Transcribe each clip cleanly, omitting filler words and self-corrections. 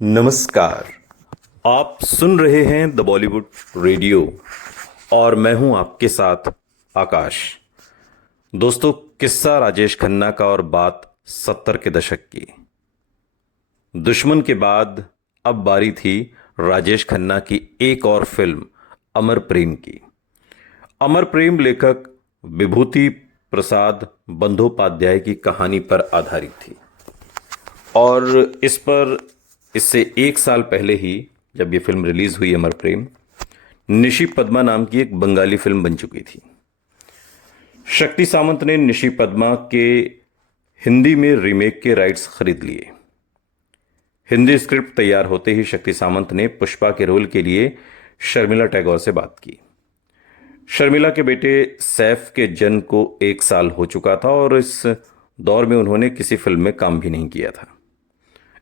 नमस्कार। आप सुन रहे हैं द बॉलीवुड रेडियो और मैं हूं आपके साथ आकाश। दोस्तों, किस्सा राजेश खन्ना का और बात 70 के दशक की। दुश्मन के बाद अब बारी थी राजेश खन्ना की एक और फिल्म अमर प्रेम की। अमर प्रेम लेखक विभूति प्रसाद बंदोपाध्याय की कहानी पर आधारित थी और इससे एक साल पहले ही जब ये फिल्म रिलीज हुई अमर प्रेम, निशी पद्मा नाम की एक बंगाली फिल्म बन चुकी थी। शक्ति सामंत ने निशी पद्मा के हिंदी में रीमेक के राइट्स खरीद लिए। हिंदी स्क्रिप्ट तैयार होते ही शक्ति सामंत ने पुष्पा के रोल के लिए शर्मिला टैगोर से बात की। शर्मिला के बेटे सैफ के जन्म को एक साल हो चुका था और इस दौर में उन्होंने किसी फिल्म में काम भी नहीं किया था।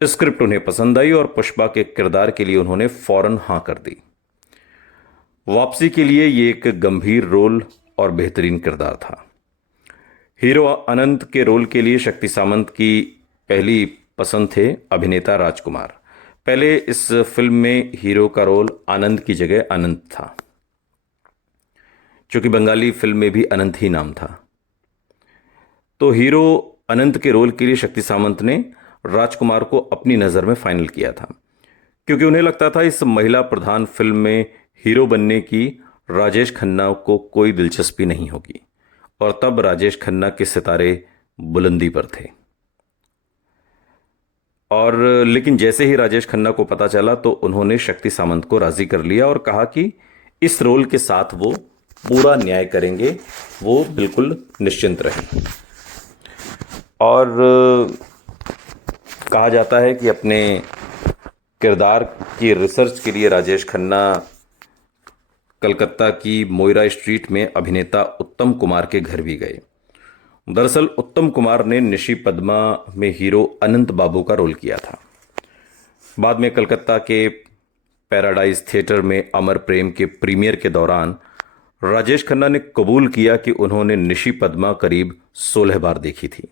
स्क्रिप्ट उन्हें पसंद आई और पुष्पा के किरदार के लिए उन्होंने फौरन हां कर दी। वापसी के लिए ये एक गंभीर रोल और बेहतरीन किरदार था। हीरो अनंत के रोल के लिए शक्ति सामंत की पहली पसंद थे अभिनेता राजकुमार। पहले इस फिल्म में हीरो का रोल आनंद की जगह अनंत था, क्योंकि बंगाली फिल्म में भी अनंत ही नाम था। तो हीरो अनंत के रोल के लिए शक्ति सामंत ने राजकुमार को अपनी नज़र में फाइनल किया था, क्योंकि उन्हें लगता था इस महिला प्रधान फिल्म में हीरो बनने की राजेश खन्ना को कोई दिलचस्पी नहीं होगी। और तब राजेश खन्ना के सितारे बुलंदी पर थे। और लेकिन जैसे ही राजेश खन्ना को पता चला तो उन्होंने शक्ति सामंत को राजी कर लिया और कहा कि इस रोल के साथ वो पूरा न्याय करेंगे, वो बिल्कुल निश्चिंत रहें। और कहा जाता है कि अपने किरदार की रिसर्च के लिए राजेश खन्ना कलकत्ता की मोइरा स्ट्रीट में अभिनेता उत्तम कुमार के घर भी गए। दरअसल उत्तम कुमार ने निशी पद्मा में हीरो अनंत बाबू का रोल किया था। बाद में कलकत्ता के पैराडाइज थिएटर में अमर प्रेम के प्रीमियर के दौरान राजेश खन्ना ने कबूल किया कि उन्होंने निशी पद्मा करीब 16 बार देखी थी।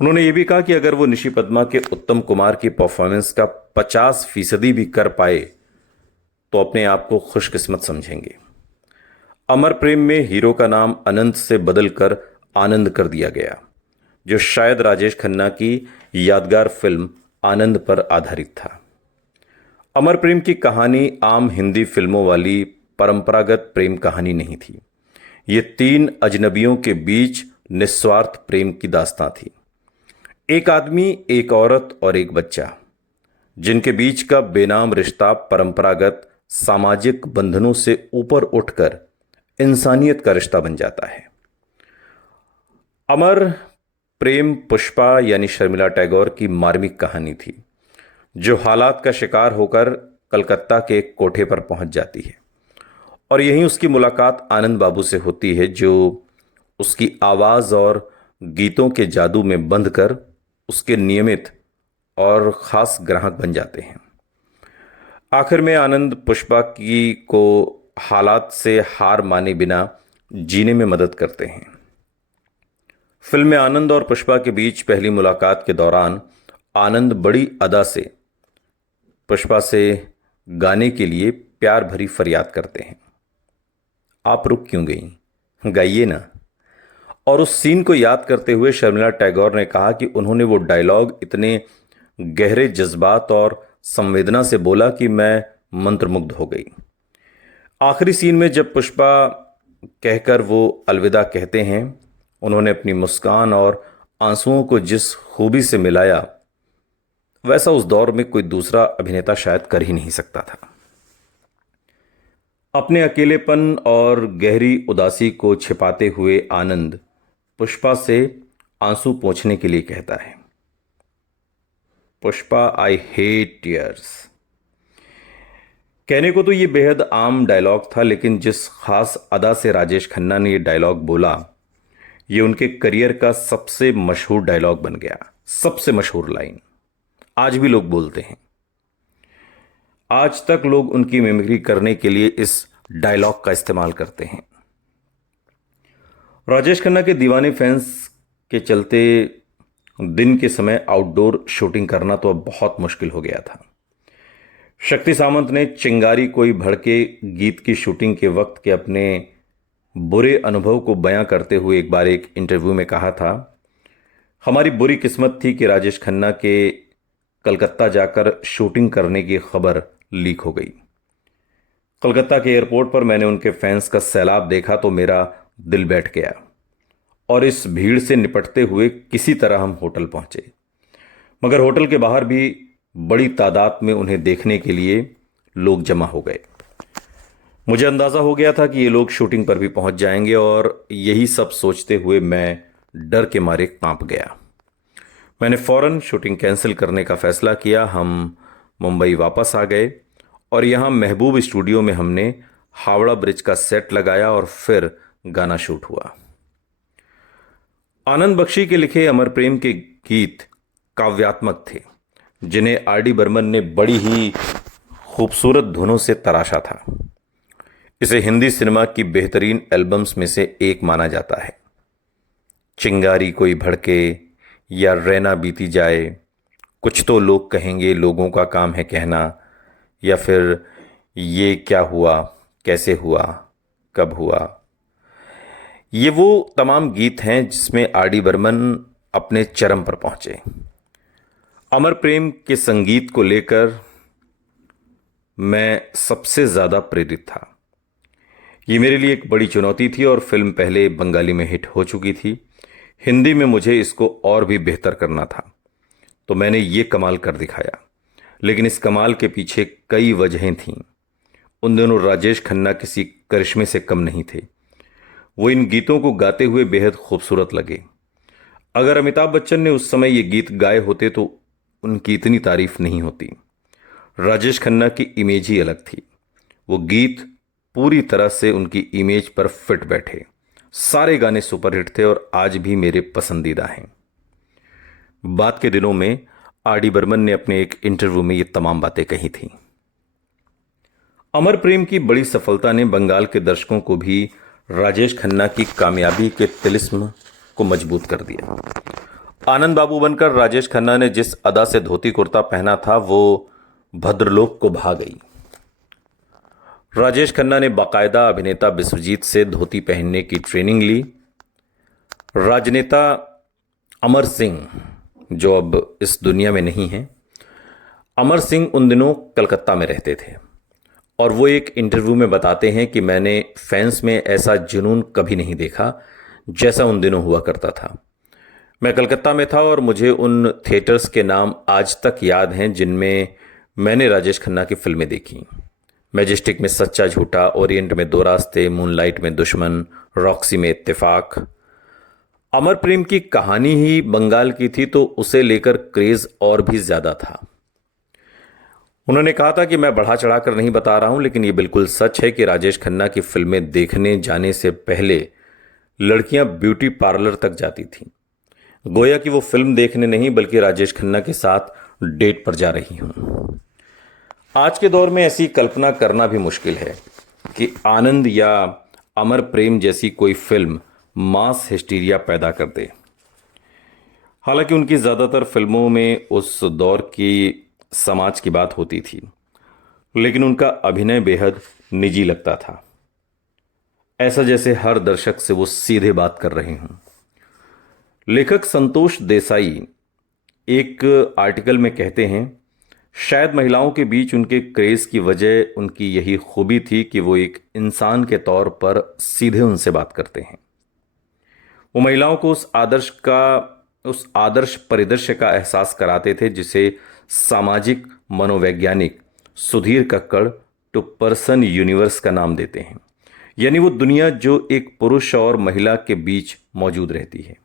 उन्होंने ये भी कहा कि अगर वो निशी पद्मा के उत्तम कुमार की परफॉर्मेंस का 50% भी कर पाए तो अपने आप को खुशकिस्मत समझेंगे। अमर प्रेम में हीरो का नाम अनंत से बदलकर आनंद कर दिया गया, जो शायद राजेश खन्ना की यादगार फिल्म आनंद पर आधारित था। अमर प्रेम की कहानी आम हिंदी फिल्मों वाली परंपरागत प्रेम कहानी नहीं थी। ये 3 अजनबियों के बीच निस्वार्थ प्रेम की दास्तां थी। एक आदमी, एक औरत और एक बच्चा, जिनके बीच का बेनाम रिश्ता परंपरागत सामाजिक बंधनों से ऊपर उठकर इंसानियत का रिश्ता बन जाता है। अमर प्रेम पुष्पा यानी शर्मिला टैगोर की मार्मिक कहानी थी, जो हालात का शिकार होकर कलकत्ता के एक कोठे पर पहुंच जाती है और यहीं उसकी मुलाकात आनंद बाबू से होती है, जो उसकी आवाज और गीतों के जादू में बंधकर उसके नियमित और खास ग्राहक बन जाते हैं। आखिर में आनंद पुष्पा की को हालात से हार माने बिना जीने में मदद करते हैं। फिल्म में आनंद और पुष्पा के बीच पहली मुलाकात के दौरान आनंद बड़ी अदा से पुष्पा से गाने के लिए प्यार भरी फरियाद करते हैं, आप रुक क्यों गई, गाइए ना। और उस सीन को याद करते हुए शर्मिला टैगोर ने कहा कि उन्होंने वो डायलॉग इतने गहरे जज्बात और संवेदना से बोला कि मैं मंत्रमुग्ध हो गई। आखिरी सीन में जब पुष्पा कहकर वो अलविदा कहते हैं, उन्होंने अपनी मुस्कान और आंसुओं को जिस खूबी से मिलाया, वैसा उस दौर में कोई दूसरा अभिनेता शायद कर ही नहीं सकता था। अपने अकेलेपन और गहरी उदासी को छिपाते हुए आनंद पुष्पा से आंसू पोंछने के लिए कहता है, पुष्पा आई हेट टीयर्स। कहने को तो ये बेहद आम डायलॉग था, लेकिन जिस खास अदा से राजेश खन्ना ने ये डायलॉग बोला, ये उनके करियर का सबसे मशहूर डायलॉग बन गया, सबसे मशहूर लाइन। आज भी लोग बोलते हैं, आज तक लोग उनकी मिमिक्री करने के लिए इस डायलॉग का इस्तेमाल करते हैं। राजेश खन्ना के दीवाने फैंस के चलते दिन के समय आउटडोर शूटिंग करना तो अब बहुत मुश्किल हो गया था। शक्ति सामंत ने चिंगारी कोई भड़के गीत की शूटिंग के वक्त के अपने बुरे अनुभव को बयां करते हुए एक बार एक इंटरव्यू में कहा था, हमारी बुरी किस्मत थी कि राजेश खन्ना के कलकत्ता जाकर शूटिंग करने की खबर लीक हो गई। कलकत्ता के एयरपोर्ट पर मैंने उनके फैंस का सैलाब देखा तो मेरा दिल बैठ गया और इस भीड़ से निपटते हुए किसी तरह हम होटल पहुंचे। मगर होटल के बाहर भी बड़ी तादाद में उन्हें देखने के लिए लोग जमा हो गए। मुझे अंदाजा हो गया था कि ये लोग शूटिंग पर भी पहुंच जाएंगे और यही सब सोचते हुए मैं डर के मारे कांप गया। मैंने फौरन शूटिंग कैंसिल करने का फैसला किया। हम मुंबई वापस आ गए और यहाँ महबूब स्टूडियो में हमने हावड़ा ब्रिज का सेट लगाया और फिर गाना शूट हुआ। आनंद बख्शी के लिखे अमर प्रेम के गीत काव्यात्मक थे, जिन्हें आर.डी. बर्मन ने बड़ी ही खूबसूरत धुनों से तराशा था। इसे हिंदी सिनेमा की बेहतरीन एल्बम्स में से एक माना जाता है। चिंगारी कोई भड़के या रैना बीती जाए, कुछ तो लोग कहेंगे, लोगों का काम है कहना, या फिर ये क्या हुआ, कैसे हुआ, कब हुआ। ये वो तमाम गीत हैं जिसमें आर.डी. बर्मन अपने चरम पर पहुंचे। अमर प्रेम के संगीत को लेकर मैं सबसे ज़्यादा प्रेरित था। ये मेरे लिए एक बड़ी चुनौती थी और फिल्म पहले बंगाली में हिट हो चुकी थी। हिंदी में मुझे इसको और भी बेहतर करना था, तो मैंने ये कमाल कर दिखाया। लेकिन इस कमाल के पीछे कई वजहें थीं। उन दिनों राजेश खन्ना किसी करिश्मे से कम नहीं थे। वो इन गीतों को गाते हुए बेहद खूबसूरत लगे। अगर अमिताभ बच्चन ने उस समय ये गीत गाए होते तो उनकी इतनी तारीफ नहीं होती। राजेश खन्ना की इमेज ही अलग थी। वो गीत पूरी तरह से उनकी इमेज पर फिट बैठे। सारे गाने सुपरहिट थे और आज भी मेरे पसंदीदा हैं। बाद के दिनों में आर.डी. बर्मन ने अपने एक इंटरव्यू में ये तमाम बातें कही थीं। अमर प्रेम की बड़ी सफलता ने बंगाल के दर्शकों को भी राजेश खन्ना की कामयाबी के तिलिस्म को मजबूत कर दिया। आनंद बाबू बनकर राजेश खन्ना ने जिस अदा से धोती कुर्ता पहना था वो भद्रलोक को भा गई। राजेश खन्ना ने बाकायदा अभिनेता विश्वजीत से धोती पहनने की ट्रेनिंग ली। राजनेता अमर सिंह, जो अब इस दुनिया में नहीं हैं, अमर सिंह उन दिनों कलकत्ता में रहते थे और वो एक इंटरव्यू में बताते हैं कि मैंने फैंस में ऐसा जुनून कभी नहीं देखा जैसा उन दिनों हुआ करता था। मैं कलकत्ता में था और मुझे उन थिएटर्स के नाम आज तक याद हैं जिनमें मैंने राजेश खन्ना की फिल्में देखी। मैजेस्टिक में सच्चा झूठा, ओरिएंट में दो रास्ते, मूनलाइट में दुश्मन, रॉक्सी में इत्तेफाक। अमर प्रेम की कहानी ही बंगाल की थी तो उसे लेकर क्रेज और भी ज्यादा था। उन्होंने कहा था कि मैं बढ़ा चढ़ाकर नहीं बता रहा हूं, लेकिन यह बिल्कुल सच है कि राजेश खन्ना की फिल्में देखने जाने से पहले लड़कियां ब्यूटी पार्लर तक जाती थीं, गोया कि वो फिल्म देखने नहीं बल्कि राजेश खन्ना के साथ डेट पर जा रही हूं। आज के दौर में ऐसी कल्पना करना भी मुश्किल है कि आनंद या अमर प्रेम जैसी कोई फिल्म मास हिस्टीरिया पैदा कर दे। हालांकि उनकी ज्यादातर फिल्मों में उस दौर की समाज की बात होती थी, लेकिन उनका अभिनय बेहद निजी लगता था, ऐसा जैसे हर दर्शक से वो सीधे बात कर रहे हों। लेखक संतोष देसाई एक आर्टिकल में कहते हैं, शायद महिलाओं के बीच उनके क्रेज की वजह उनकी यही खूबी थी कि वो एक इंसान के तौर पर सीधे उनसे बात करते हैं। वो महिलाओं को उस आदर्श परिदृश्य का एहसास कराते थे जिसे सामाजिक मनोवैज्ञानिक Sudhir Kakkar two person universe का नाम देते हैं, यानी वो दुनिया जो एक पुरुष और महिला के बीच मौजूद रहती है।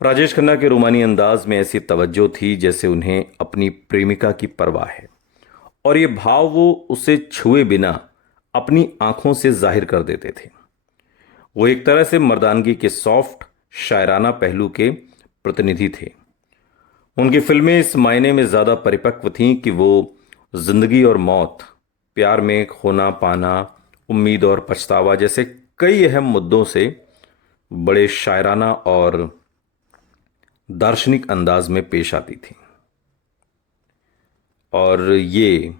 राजेश खन्ना के रोमानी अंदाज में ऐसी तवज्जो थी जैसे उन्हें अपनी प्रेमिका की परवाह है, और ये भाव वो उसे छुए बिना अपनी आंखों से जाहिर कर देते थे। वो एक तरह से मर्दानगी के सॉफ्ट शायराना पहलू के प्रतिनिधि थे। उनकी फिल्में इस मायने में ज्यादा परिपक्व थीं कि वो जिंदगी और मौत, प्यार में खोना पाना, उम्मीद और पछतावा जैसे कई अहम मुद्दों से बड़े शायराना और दार्शनिक अंदाज में पेश आती थी। और ये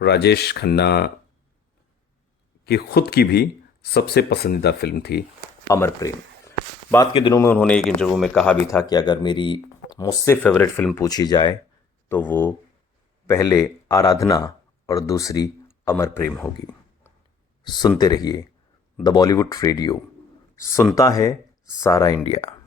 राजेश खन्ना की खुद की भी सबसे पसंदीदा फिल्म थी अमर प्रेम। बाद के दिनों में उन्होंने एक इंटरव्यू में कहा भी था कि अगर मेरी मुझसे फेवरेट फिल्म पूछी जाए तो वो पहले आराधना और दूसरी अमर प्रेम होगी। सुनते रहिए द बॉलीवुड रेडियो, सुनता है सारा इंडिया।